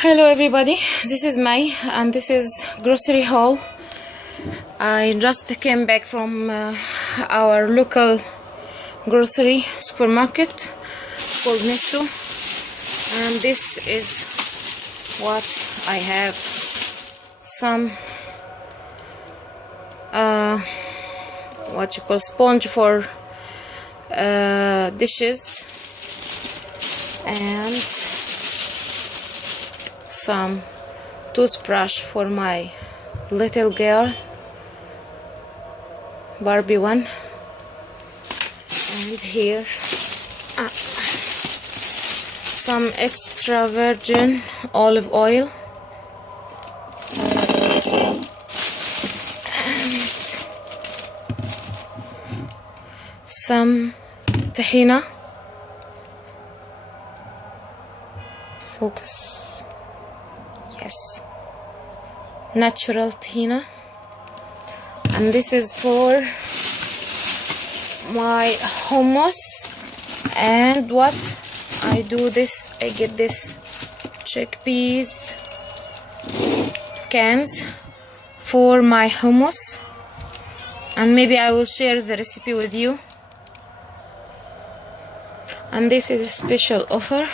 Hello everybody, this is May and this is grocery haul. I just came back from our local grocery supermarket called Nesto, and this is what I have. Some what you call sponge for dishes, and some toothbrush for my little girl, Barbie one, and here some extra virgin olive oil, and some tahina. Focus. Yes, natural tahina. And this is for my hummus. And what I do this, I get this chickpeas cans for my hummus, and maybe I will share the recipe with you. And this is a special offer.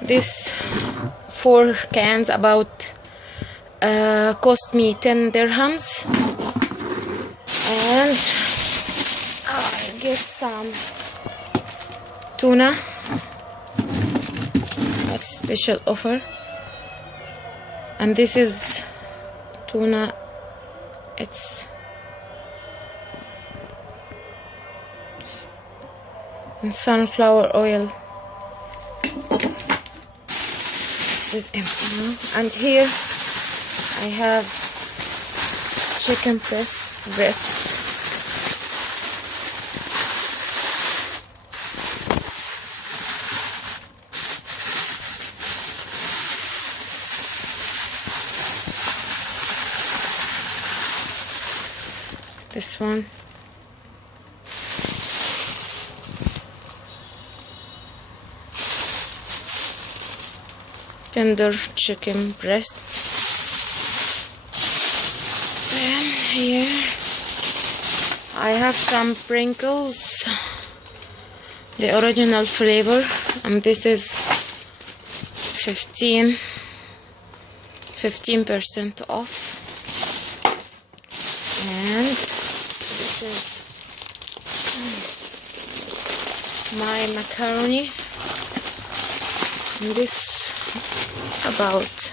This 4 cans about cost me 10 dirhams, and I get some tuna. That's special offer. And this is tuna. It's in sunflower oil. Is empty now. And here I have chicken breast. This one. Tender chicken breast. And here I have some Pringles, the original flavor, and this is 15% off. And this is my macaroni, and this about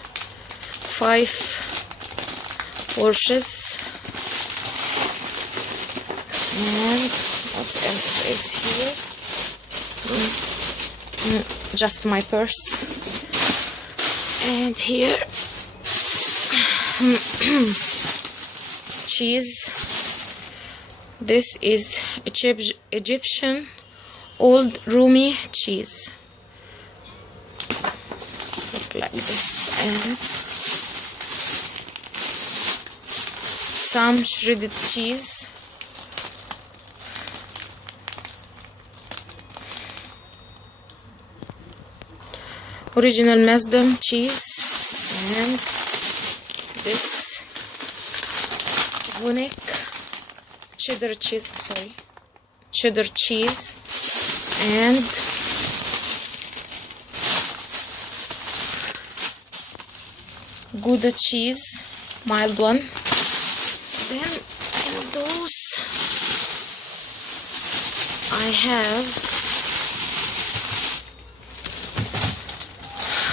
5 portions. And what else is here? Just my purse. And here cheese. This is Egyptian old Rumi cheese, like this. And some shredded cheese, original Masdam cheese, and this Wunik cheddar cheese, and Gouda cheese, mild one. Then in those I have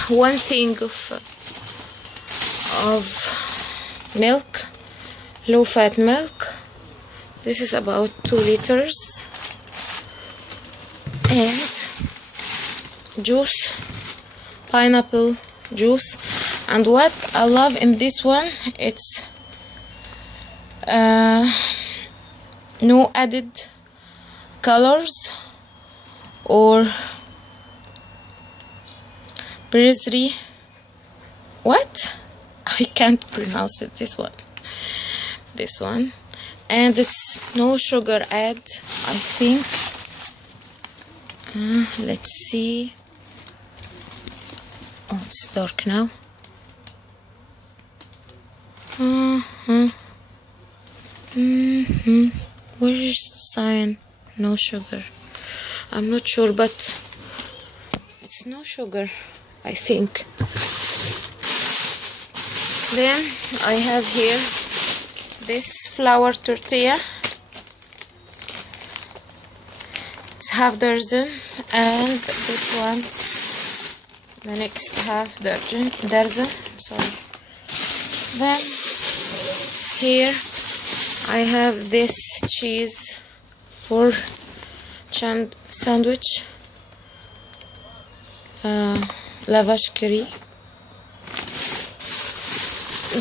one thing of milk, low fat milk. This is about 2 liters. And juice, pineapple juice. And what I love in this one, it's no added colors or preservative. What? I can't pronounce it. This one, and it's no sugar add, I think. Let's see. Oh, it's dark now. Where is the sign? No sugar. I'm not sure, but it's no sugar, I think. Then I have here this flour tortilla. It's half dozen, and this one, the next half dozen. Sorry. Then here I have this cheese for sandwich, lavash curry.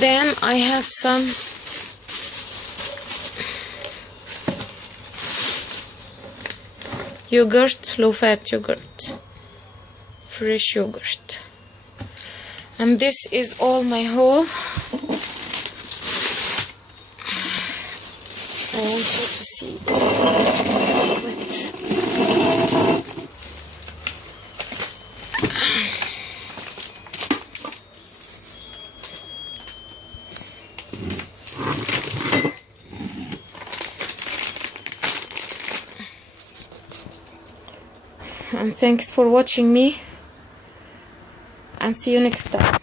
Then I have some yogurt, low-fat yogurt, fresh yogurt, and this is all my haul. I want you to see. And thanks for watching me, and see you next time.